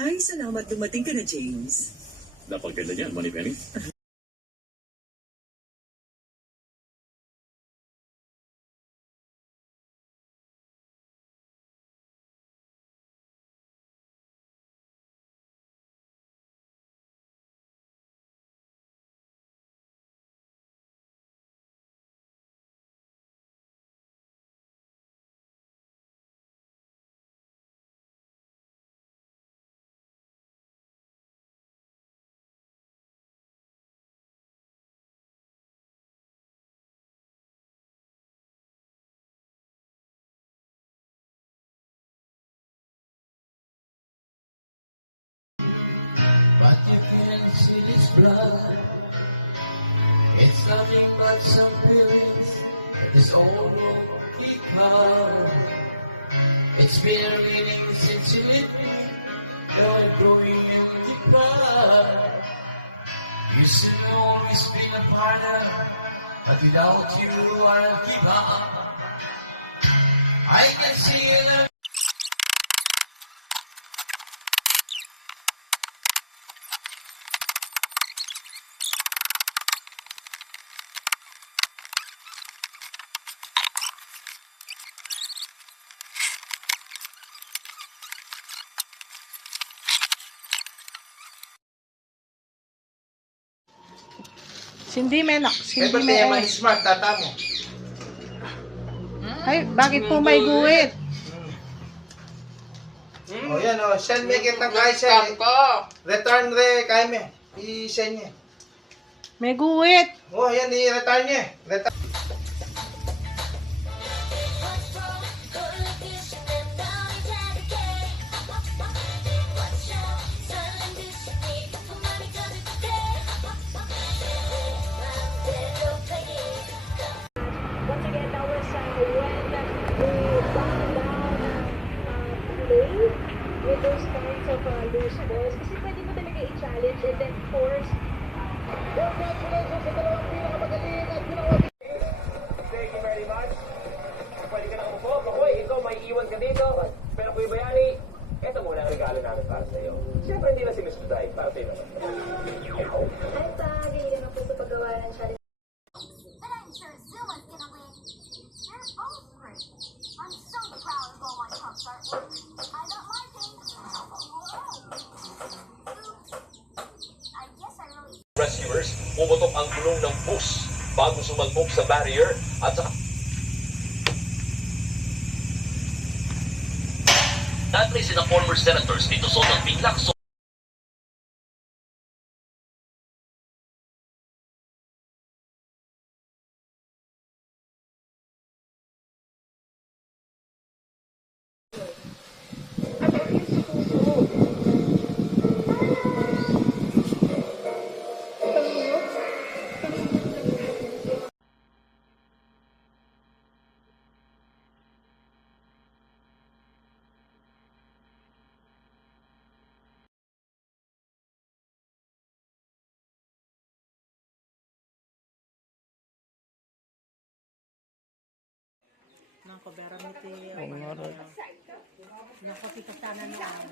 Ay, salamat dumating ka na, James. Napagkanda niyan, Money Penny. But you can't see his blood. It's nothing but some feelings that this old road cloud. It's been raining since you left me, and I'm growing in the blood. You should have always been a partner, but without you I'll give up. I can see it. Hindi menak. Eh, ba't kaya may smart tata mo? Ay, bakit po may guhit? O yan o, send me kitang kay send. Return re kay me. I-send niya. May guhit. O yan, i-return niya. Return. Once again, that was when we found down play with those kinds of loose balls. Kasi pwede mo talaga i-challenge and then force. Congratulations sa dalawang pinakamagaling at pinakamagaling. Thank you very much. Pwede ka na umupo. Makoy, ikaw may iwan ka dito. Pero Kuya Bayani, ito muna ang regalo namin para sa iyo. Siyempre hindi na si Miss Buday. Para sa iyo naman. At ganyan na po sa paggawa ng challenge. But I'm sure Zilla's gonna win. They're both great. I'm so proud of all my pups artwork. I got marking. Whoa. Oops. I guess I really... Rescuers, pumutok ang gulong ng bus bago sumalpok sa barrier at saka... Dati sina former senators dito sa ng biglang Nako, beramiti. Nako, pito sana noon.